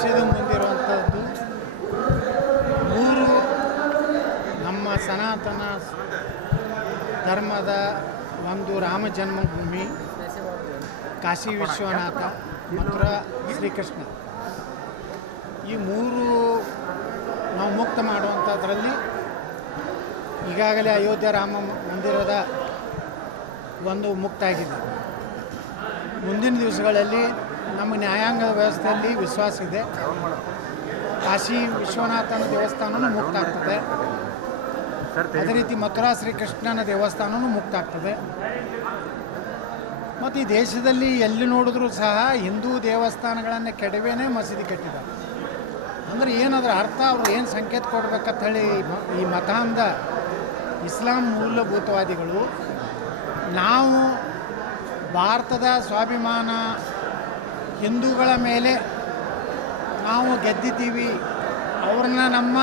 ದೇಶದ ಮುಂದಿರುವಂಥದ್ದು 3 ನಮ್ಮ ಸನಾತನ ಧರ್ಮದ ಒಂದು ರಾಮ ಜನ್ಮಭೂಮಿ, ಕಾಶಿ ವಿಶ್ವನಾಥ, ಮಥುರಾ ಶ್ರೀಕೃಷ್ಣ. ಈ 3 ನಾವು ಮುಕ್ತ ಮಾಡುವಂಥದ್ರಲ್ಲಿ ಈಗಾಗಲೇ ಅಯೋಧ್ಯೆ ರಾಮ ಮಂದಿರದ ಒಂದು ಮುಕ್ತ ಆಗಿದೆ. ಮುಂದಿನ ದಿವಸಗಳಲ್ಲಿ ನಮ್ಮ ನ್ಯಾಯಾಂಗ ವ್ಯವಸ್ಥೆಯಲ್ಲಿ ವಿಶ್ವಾಸ ಇದೆ. ಕಾಶಿ ವಿಶ್ವನಾಥನ ದೇವಸ್ಥಾನವೂ ಮುಕ್ತ ಆಗ್ತದೆ. ಅದೇ ರೀತಿ ಮಥುರಾ ಶ್ರೀಕೃಷ್ಣನ ದೇವಸ್ಥಾನವೂ ಮುಕ್ತ ಆಗ್ತದೆ. ಮತ್ತು ಈ ದೇಶದಲ್ಲಿ ಎಲ್ಲಿ ನೋಡಿದ್ರೂ ಸಹ ಹಿಂದೂ ದೇವಸ್ಥಾನಗಳನ್ನು ಕೆಡವೇನೆ ಮಸೀದಿ ಕಟ್ಟಿದ್ದಾರೆ. ಅಂದರೆ ಏನದರ ಅರ್ಥ, ಅವರು ಏನು ಸಂಕೇತ ಕೊಡ್ಬೇಕಂತ ಹೇಳಿ ಈ ಮತಾಂಧ ಇಸ್ಲಾಂ ಮೂಲಭೂತವಾದಿಗಳು ನಾವು ಭಾರತದ ಸ್ವಾಭಿಮಾನ ಹಿಂದೂಗಳ ಮೇಲೆ ನಾವು ಗೆದ್ದಿದ್ದೀವಿ, ಅವ್ರನ್ನ ನಮ್ಮ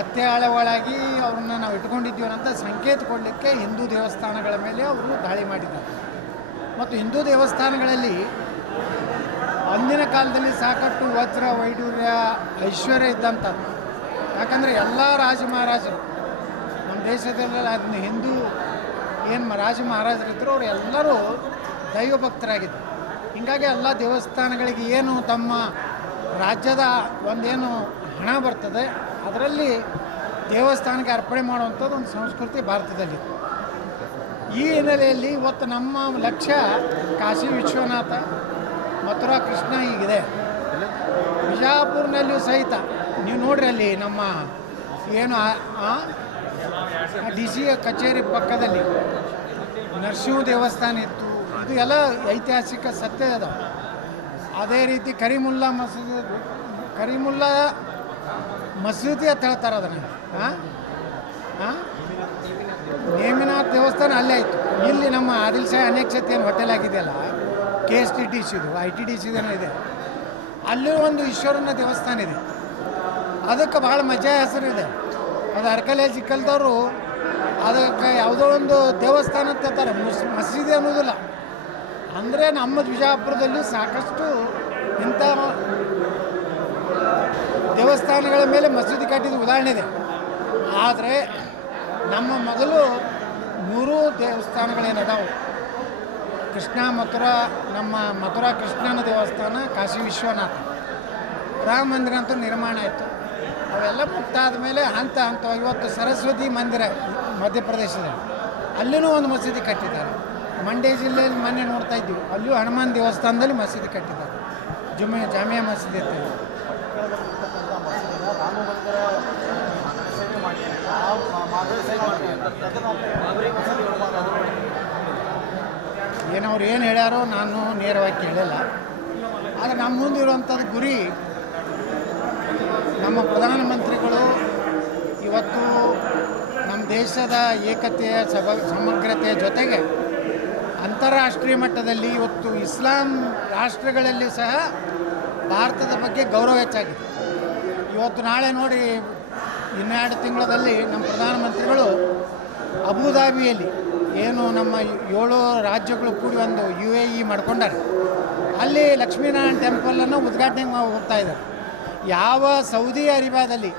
ಒತ್ತೆಯಾಳವಾಗಿ ಅವ್ರನ್ನ ನಾವು ಇಟ್ಕೊಂಡಿದ್ದೀವಿ ಅಂತ ಸಂಕೇತ ಕೊಡಲಿಕ್ಕೆ ಹಿಂದೂ ದೇವಸ್ಥಾನಗಳ ಮೇಲೆ ಅವರು ದಾಳಿ ಮಾಡಿದ್ದಾರೆ. ಮತ್ತು ಹಿಂದೂ ದೇವಸ್ಥಾನಗಳಲ್ಲಿ ಅಂದಿನ ಕಾಲದಲ್ಲಿ ಸಾಕಷ್ಟು ವಜ್ರ ವೈಡೂರ್ಯ ಐಶ್ವರ್ಯ ಇದ್ದಂಥದ್ದು. ಯಾಕಂದರೆ ಎಲ್ಲ ರಾಜ ಮಹಾರಾಜರು ನಮ್ಮ ದೇಶದಲ್ಲೆಲ್ಲ ಅದನ್ನ ಹಿಂದೂ ಏನು ರಾಜ ಮಹಾರಾಜರಿದ್ದರು ಅವರು ಎಲ್ಲರೂ ದೈವಭಕ್ತರಾಗಿದ್ದರು. ಹೀಗಾಗಿ ಎಲ್ಲ ದೇವಸ್ಥಾನಗಳಿಗೆ ಏನು ತಮ್ಮ ರಾಜ್ಯದ ಒಂದೇನು ಹಣ ಬರ್ತದೆ ಅದರಲ್ಲಿ ದೇವಸ್ಥಾನಕ್ಕೆ ಅರ್ಪಣೆ ಮಾಡುವಂಥದ್ದು ಒಂದು ಸಂಸ್ಕೃತಿ ಭಾರತದಲ್ಲಿ. ಈ ಹಿನ್ನೆಲೆಯಲ್ಲಿ ಇವತ್ತು ನಮ್ಮ ಲಕ್ಷ್ಯ ಕಾಶಿ ವಿಶ್ವನಾಥ, ಮಥುರಾ ಕೃಷ್ಣ ಹೀಗಿದೆ. ಬಿಜಾಪುರ್ನಲ್ಲಿಯೂ ಸಹಿತ ನೀವು ನೋಡ್ರಿ, ಅಲ್ಲಿ ನಮ್ಮ ಏನು ಡಿ ಸಿ ಕಚೇರಿ ಪಕ್ಕದಲ್ಲಿ ನರಸಿಂಹ ದೇವಸ್ಥಾನ ಇತ್ತು. ಇದು ಎಲ್ಲ ಐತಿಹಾಸಿಕ ಸತ್ಯ ಅದಾವೆ. ಅದೇ ರೀತಿ ಕರೀಮುಲ್ಲಾ ಮಸೀದಿ ಅಂತ ಹೇಳ್ತಾರೆ ಅದನ್ನು. ನೇಮಿನಾಥ್ ದೇವಸ್ಥಾನ ಅಲ್ಲೇ ಆಯಿತು. ಇಲ್ಲಿ ನಮ್ಮ ಆದಿಲ್ ಶಾಹಿ ಅನೇಕ್ಷತೆ ಏನು ಹೋಟೆಲ್ ಆಗಿದೆಯಲ್ಲ, KSTTCದು ITDCದೇನೋ ಇದೆ, ಅಲ್ಲಿ ಒಂದು ಈಶ್ವರನ ದೇವಸ್ಥಾನ ಇದೆ. ಅದಕ್ಕೆ ಭಾಳ ಮಜಾ ಹೆಸರಿದೆ. ಅದು ಅರ್ಕಲೆ ಚಿಕ್ಕಲ್ದವರು ಅದಕ್ಕೆ ಯಾವುದೋ ಒಂದು ದೇವಸ್ಥಾನ ಅಂತ ಹೇಳ್ತಾರೆ, ಮಸೀದಿ ಅನ್ನೋದಿಲ್ಲ. ಅಂದರೆ ನಮ್ಮ ಬಿಜಾಪುರದಲ್ಲಿ ಸಾಕಷ್ಟು ಇಂಥ ದೇವಸ್ಥಾನಗಳ ಮೇಲೆ ಮಸೀದಿ ಕಟ್ಟಿದ ಉದಾಹರಣೆ ಇದೆ. ಆದರೆ ನಮ್ಮ ಮೊದಲು 3 ದೇವಸ್ಥಾನಗಳೇನದಾವು, ಕೃಷ್ಣ ಮಥುರಾ, ನಮ್ಮ ಮಥುರಾ ಕೃಷ್ಣನ ದೇವಸ್ಥಾನ, ಕಾಶಿ ವಿಶ್ವನಾಥ, ರಾಮ ಮಂದಿರ ಅಂತೂ ನಿರ್ಮಾಣ ಆಯಿತು. ಅವೆಲ್ಲ ಮುಕ್ತ ಆದಮೇಲೆ ಹಂತ ಇವತ್ತು ಸರಸ್ವತಿ ಮಂದಿರ ಮಧ್ಯಪ್ರದೇಶದಲ್ಲಿ ಅಲ್ಲಿಯೂ ಒಂದು ಮಸೀದಿ ಕಟ್ಟಿದ್ದಾರೆ. ಮಂಡ್ಯ ಜಿಲ್ಲೆಯಲ್ಲಿ ಮೊನ್ನೆ ನೋಡ್ತಾ ಇದ್ದೀವಿ, ಅಲ್ಲಿಯೂ ಹನುಮಾನ್ ದೇವಸ್ಥಾನದಲ್ಲಿ ಮಸೀದಿ ಕಟ್ಟಿದ್ದಾರೆ. ಜಾಮಿಯಾ ಮಸೀದಿ ಅಂತ ಏನವ್ರು ಏನು ಹೇಳ್ಯಾರೋ ನಾನು ನೇರವಾಗಿ ಕೇಳಿಲ್ಲ. ಆದರೆ ನಮ್ಮ ಮುಂದಿರುವಂಥದ್ದು ಗುರಿ, ನಮ್ಮ ಪ್ರಧಾನಮಂತ್ರಿಗಳು ಇವತ್ತು ನಮ್ಮ ದೇಶದ ಏಕತೆಯ ಸಮಗ್ರತೆಯ ಜೊತೆಗೆ ಅಂತಾರಾಷ್ಟ್ರೀಯ ಮಟ್ಟದಲ್ಲಿ ಇವತ್ತು ಇಸ್ಲಾಂ ರಾಷ್ಟ್ರಗಳಲ್ಲಿ ಸಹ ಭಾರತದ ಬಗ್ಗೆ ಗೌರವ ಹೆಚ್ಚಾಗಿದೆ. ಇವತ್ತು ನಾಳೆ ನೋಡಿ, 2 ತಿಂಗಳಲ್ಲಿ ನಮ್ಮ ಪ್ರಧಾನಮಂತ್ರಿಗಳು ಅಬುಧಾಬಿಯಲ್ಲಿ ಏನು ನಮ್ಮ 7 ರಾಜ್ಯಗಳು ಕೂಡಿ ಒಂದು UAE ಮಾಡ್ಕೊಂಡಾರೆ. ಅಲ್ಲಿ ಲಕ್ಷ್ಮೀನಾರಾಯಣ ಟೆಂಪಲನ್ನು ಉದ್ಘಾಟನೆ ಹೋಗ್ತಾ ಇದ್ದಾರೆ. ಯಾವ ಸೌದಿ ಅರೇಬಿಯಾದಲ್ಲಿ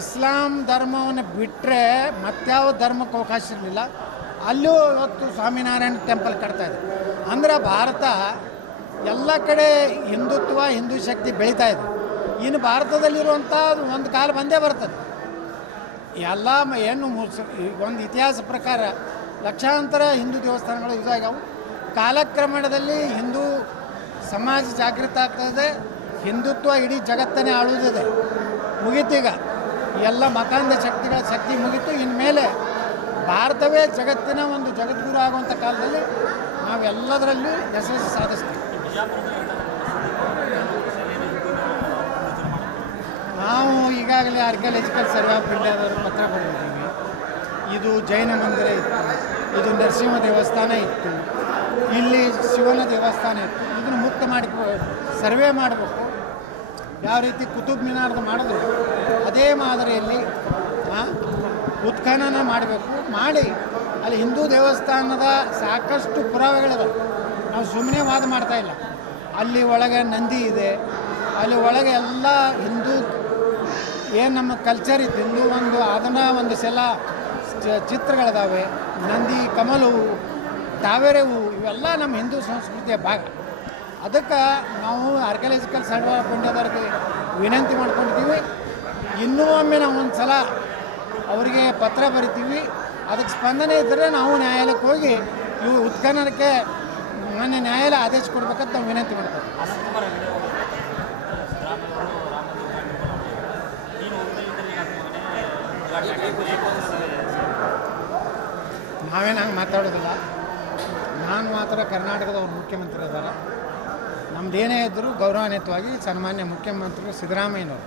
ಇಸ್ಲಾಂ ಧರ್ಮವನ್ನು ಬಿಟ್ಟರೆ ಮತ್ಯಾವ ಧರ್ಮಕ್ಕೆ ಅವಕಾಶ ಇರಲಿಲ್ಲ, ಅಲ್ಲೂ ಇವತ್ತು ಸ್ವಾಮಿನಾರಾಯಣ ಟೆಂಪಲ್ ಕಟ್ತಾಯಿದೆ. ಅಂದರೆ ಭಾರತ ಎಲ್ಲ ಕಡೆ ಹಿಂದುತ್ವ, ಹಿಂದೂ ಶಕ್ತಿ ಬೆಳೀತಾ ಇದೆ. ಇನ್ನು ಭಾರತದಲ್ಲಿರುವಂಥ ಒಂದು ಕಾಲ ಬಂದೇ ಬರ್ತದೆ. ಎಲ್ಲ ಏನು ಒಂದು ಇತಿಹಾಸ ಪ್ರಕಾರ ಲಕ್ಷಾಂತರ ಹಿಂದೂ ದೇವಸ್ಥಾನಗಳು ಇದಾಗವು. ಕಾಲಕ್ರಮಣದಲ್ಲಿ ಹಿಂದೂ ಸಮಾಜ ಜಾಗೃತ ಆಗ್ತದೆ. ಹಿಂದುತ್ವ ಇಡೀ ಜಗತ್ತನ್ನೇ ಆಳುವುದಿದೆ. ಮುಗೀತೀಗ ಎಲ್ಲ ಮತಾಂಧ ಶಕ್ತಿಗಳ ಶಕ್ತಿ ಮುಗೀತು. ಇನ್ಮೇಲೆ ಭಾರತವೇ ಜಗತ್ತಿನ ಒಂದು ಜಗದ್ಗುರು ಆಗುವಂಥ ಕಾಲದಲ್ಲಿ ನಾವೆಲ್ಲದರಲ್ಲೂ ಯಶಸ್ಸು ಸಾಧಿಸ್ತೀವಿ. ನಾವು ಈಗಾಗಲೇ ಆರ್ಕಿಯಾಲಜಿಕಲ್ ಸರ್ವೆ ಆಫ್ ಇಂಡಿಯಾದವರು ಪತ್ರ ಬರೆದಿದ್ದೀವಿ. ಇದು ಜೈನ ಮಂದಿರ ಇತ್ತು, ಇದು ನರಸಿಂಹ ದೇವಸ್ಥಾನ ಇತ್ತು, ಇಲ್ಲಿ ಶಿವನ ದೇವಸ್ಥಾನ ಇತ್ತು. ಇದನ್ನು ಮುಕ್ತ ಮಾಡಿ ಸರ್ವೆ ಮಾಡಬೇಕು. ಯಾವ ರೀತಿ ಕುತುಬ್ ಮಿನಾರ್ದು ಮಾಡಿದ್ರು ಅದೇ ಮಾದರಿಯಲ್ಲಿ ಉತ್ಖನನ ಮಾಡಬೇಕು. ಮಾಡಿ ಅಲ್ಲಿ ಹಿಂದೂ ದೇವಸ್ಥಾನದ ಸಾಕಷ್ಟು ಪುರಾವೆಗಳಿವೆ. ನಾವು ಸುಮ್ಮನೆ ವಾದ ಮಾಡ್ತಾಯಿಲ್ಲ. ಅಲ್ಲಿ ಒಳಗೆ ನಂದಿ ಇದೆ, ಅಲ್ಲಿ ಒಳಗೆ ಎಲ್ಲ ಹಿಂದೂ ಏನು ನಮ್ಮ ಕಲ್ಚರ್ ಇತ್ತು ಹಿಂದೂ ಅದನ್ನು ಒಂದು ಸಲ ಚಿತ್ರಗಳಿದಾವೆ. ನಂದಿ ಕಮಲು, ತಾವೇರೆ ಹೂವು ಇವೆಲ್ಲ ನಮ್ಮ ಹಿಂದೂ ಸಂಸ್ಕೃತಿಯ ಭಾಗ. ಅದಕ್ಕೆ ನಾವು ಆರ್ಕಿಯಾಲಜಿಕಲ್ ಸರ್ವೆ ಆಫ್ ಇಂಡಿಯಾದವ್ರಿಗೆ ವಿನಂತಿ ಮಾಡ್ಕೊಂಡಿದ್ದೀವಿ. ಇನ್ನೂ ಒಮ್ಮೆ ನಾವು ಒಂದು ಸಲ ಅವರಿಗೆ ಪತ್ರ ಬರಿತೀವಿ. ಅದಕ್ಕೆ ಸ್ಪಂದನೆ ಇದ್ದರೆ ನಾವು ನ್ಯಾಯಾಲಯಕ್ಕೆ ಹೋಗಿ ಇವು ಉತ್ಖನನಕ್ಕೆ ಮಾನ್ಯ ನ್ಯಾಯಾಲಯ ಆದೇಶ ಕೊಡ್ಬೇಕಂತ ನಾವು ವಿನಂತಿ ಮಾಡ್ತೀವಿ. ನಾವೇನು ಹಂಗೆ ಮಾತಾಡೋದಿಲ್ಲ. ನಾನು ಮಾತ್ರ ಕರ್ನಾಟಕದವ್ರು ಮುಖ್ಯಮಂತ್ರಿ ಇದ್ದಾರೆ. ನಮ್ಮದೇನೇ ಇದ್ದರೂ ಗೌರವಾನ್ವಿತವಾಗಿ ಸನ್ಮಾನ್ಯ ಮುಖ್ಯಮಂತ್ರಿಗಳು ಸಿದ್ದರಾಮಯ್ಯನವರು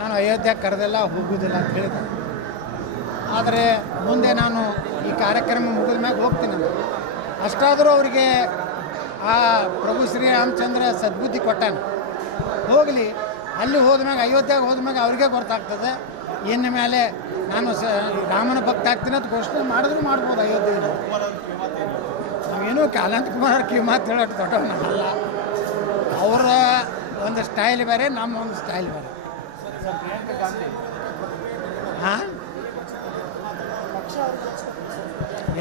ನಾನು ಅಯೋಧ್ಯೆಗೆ ಕರೆದೆಲ್ಲ ಹೋಗುವುದಿಲ್ಲ ಅಂತ ಹೇಳಿದೆ. ಆದರೆ ಮುಂದೆ ನಾನು ಈ ಕಾರ್ಯಕ್ರಮ ಮುಗಿದ ಮ್ಯಾಗ ಹೋಗ್ತೀನಿ ಅಂತ. ಅಷ್ಟಾದರೂ ಅವರಿಗೆ ಆ ಪ್ರಭು ಶ್ರೀರಾಮಚಂದ್ರ ಸದ್ಬುದ್ಧಿ ಕೊಟ್ಟಾನ. ಹೋಗಲಿ, ಅಲ್ಲಿ ಹೋದ್ಮ್ಯಾಗ ಅಯೋಧ್ಯೆಗೆ ಹೋದ್ಮ್ಯಾಗ ಅವ್ರಿಗೆ ಗೊತ್ತಾಗ್ತದೆ. ಇನ್ನು ಮೇಲೆ ನಾನು ರಾಮನ ಭಕ್ತ ಆಗ್ತೀನಿ ಅಂತ ಘೋಷಣೆ ಮಾಡಿದ್ರು ಮಾಡ್ಬೋದು. ಅಯೋಧ್ಯೆಯಲ್ಲಿ ನಾವೇನು ಅನಂತಕುಮಾರ್ ಕಿವಿ ಮಾತು ಹೇಳೋಕ್ಕೆ ದೊಡ್ಡವ್ರು ನಮ್ಮಲ್ಲ. ಅವರ ಒಂದು ಸ್ಟೈಲ್ ಬೇರೆ, ನಮ್ಮ ಒಂದು ಸ್ಟೈಲ್ ಬೇರೆ. ಹಾಂ,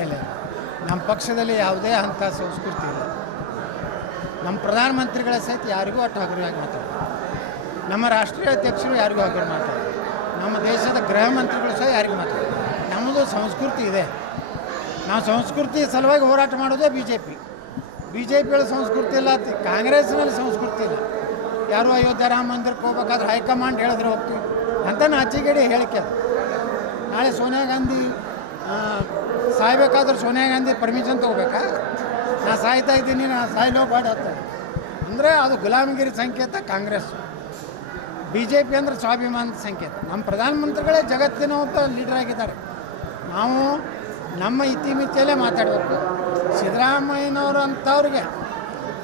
ಇಲ್ಲ, ನಮ್ಮ ಪಕ್ಷದಲ್ಲಿ ಯಾವುದೇ ಅಂಥ ಸಂಸ್ಕೃತಿ ಇಲ್ಲ. ನಮ್ಮ ಪ್ರಧಾನಮಂತ್ರಿಗಳ ಸಹಿತ ಯಾರಿಗೂ ಅಷ್ಟು ಹಗುರವಾಗಿ ಮಾತಾಡೋದು. ನಮ್ಮ ರಾಷ್ಟ್ರೀಯ ಅಧ್ಯಕ್ಷರು ಯಾರಿಗೂ ಹಗುರ ಮಾತಾಡೋದು. ನಮ್ಮ ದೇಶದ ಗೃಹ ಮಂತ್ರಿಗಳು ಸಹ ಯಾರಿಗೂ ಮಾತಾಡೋದು. ನಮ್ಮದು ಸಂಸ್ಕೃತಿ ಇದೆ. ನಾವು ಸಂಸ್ಕೃತಿ ಸಲುವಾಗಿ ಹೋರಾಟ ಮಾಡೋದೇ ಬಿ ಜೆ ಪಿಗಳ ಸಂಸ್ಕೃತಿ ಇಲ್ಲ. ಕಾಂಗ್ರೆಸ್ನಲ್ಲಿ ಸಂಸ್ಕೃತಿ ಇಲ್ಲ. ಯಾರು ಅಯೋಧ್ಯೆ ರಾಮ ಮಂದಿರಕ್ಕೆ ಹೋಗ್ಬೇಕಾದ್ರೆ ಹೈಕಮಾಂಡ್ ಹೇಳಿದ್ರೆ ಹೋಗ್ತೀವಿ ಅಂತ ನಾಚಿಗೇಡಿ ಹೇಳಿಕೆ ಅದು. ನಾಳೆ ಸೋನಿಯಾ ಗಾಂಧಿ ಸಾಯ್ಬೇಕಾದ್ರೆ ಸೋನಿಯಾ ಗಾಂಧಿ ಪರ್ಮಿಷನ್ ತೊಗೋಬೇಕಾ? ನಾ ಸಾಯ್ತಾ ಇದ್ದೀನಿ, ನಾ ಸಾಯ್ಲೋ ಬಾಡಿ ಹತ್ತಾರೆ ಅಂದರೆ ಅದು ಗುಲಾಮಗಿರಿ ಸಂಕೇತ. ಕಾಂಗ್ರೆಸ್ ಬಿ ಜೆ ಪಿ ಅಂದರೆ ಸ್ವಾಭಿಮಾನದ ಸಂಕೇತ. ನಮ್ಮ ಪ್ರಧಾನಮಂತ್ರಿಗಳೇ ಜಗತ್ತಿನ ಒಬ್ಬ ಲೀಡರ್ ಆಗಿದ್ದಾರೆ. ನಾವು ನಮ್ಮ ಇತಿಮಿತಿಯಲ್ಲೇ ಮಾತಾಡಬೇಕು. ಸಿದ್ದರಾಮಯ್ಯನವರು ಅಂಥವ್ರಿಗೆ,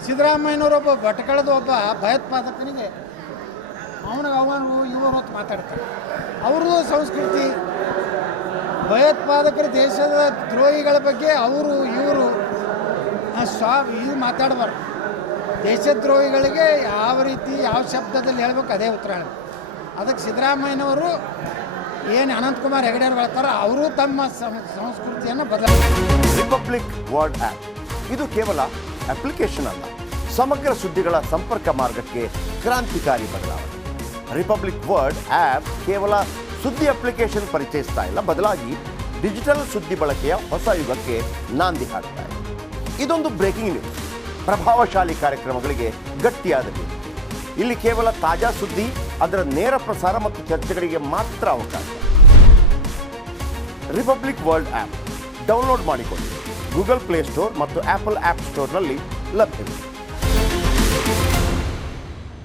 ಸಿದ್ದರಾಮಯ್ಯನವರೊಬ್ಬ ಭಟ್ಕಳದ ಒಬ್ಬ ಭಯೋತ್ಪಾದಕನಿಗೆ ಅವನಿಗೆ ಇವರು ಹೊತ್ತು ಮಾತಾಡ್ತಾರೆ. ಅವ್ರದ್ದು ಸಂಸ್ಕೃತಿ ಭಯೋತ್ಪಾದಕರು, ದೇಶದ ದ್ರೋಹಿಗಳ ಬಗ್ಗೆ ಅವರು ಇವರು ಇದು ಮಾತಾಡಬಾರ್ದು. ದೇಶದ್ರೋಹಿಗಳಿಗೆ ಯಾವ ರೀತಿ ಯಾವ ಶಬ್ದದಲ್ಲಿ ಹೇಳ್ಬೇಕು ಅದೇ ಉತ್ತರ ಹೇಳಬೇಕು. ಅದಕ್ಕೆ ಸಿದ್ದರಾಮಯ್ಯನವರು ಏನು ಅನಂತಕುಮಾರ್ ಹೆಗಡೆ ಹೇಳ್ತಾರೆ, ಅವರು ತಮ್ಮ ಸಂಸ್ಕೃತಿಯನ್ನು ಬದಲಾಯಿಸ್ತಾರೆ. ರಿಪಬ್ಲಿಕ್ ವರ್ಲ್ಡ್ ಆ್ಯಪ್ ಇದು ಕೇವಲ ಅಪ್ಲಿಕೇಶನ್ ಅಲ್ಲ, ಸಮಗ್ರ ಸುದ್ದಿಗಳ ಸಂಪರ್ಕ ಮಾರ್ಗಕ್ಕೆ ಕ್ರಾಂತಿಕಾರಿ ಬದಲಾವಣೆ. ರಿಪಬ್ಲಿಕ್ ವರ್ಲ್ಡ್ ಆ್ಯಪ್ ಕೇವಲ ಸುದ್ದಿ ಅಪ್ಲಿಕೇಶನ್ ಪರಿಚಯಿಸ್ತಾ ಇಲ್ಲ, ಬದಲಾಗಿ ಡಿಜಿಟಲ್ ಸುದ್ದಿ ಬಳಕೆಯ ಹೊಸ ಯುಗಕ್ಕೆ ನಾಂದಿ ಹಾಡ್ತಾ ಇದೆ. ಇದೊಂದು ಬ್ರೇಕಿಂಗ್ ನ್ಯೂಸ್, ಪ್ರಭಾವಶಾಲಿ ಕಾರ್ಯಕ್ರಮಗಳಿಗೆ ಗಟ್ಟಿಯಾದ ನ್ಯೂಸ್. ಇಲ್ಲಿ ಕೇವಲ ತಾಜಾ ಸುದ್ದಿ, ಅದರ ನೇರ ಪ್ರಸಾರ ಮತ್ತು ಚರ್ಚೆಗಳಿಗೆ ಮಾತ್ರ ಅವಕಾಶ. ರಿಪಬ್ಲಿಕ್ ವರ್ಲ್ಡ್ ಆ್ಯಪ್ ಡೌನ್ಲೋಡ್ ಮಾಡಿಕೊಳ್ಳಿ. ಗೂಗಲ್ ಪ್ಲೇಸ್ಟೋರ್ ಮತ್ತು ಆಪಲ್ ಆ್ಯಪ್ ಸ್ಟೋರ್ನಲ್ಲಿ ಲಭ್ಯವಿದೆ.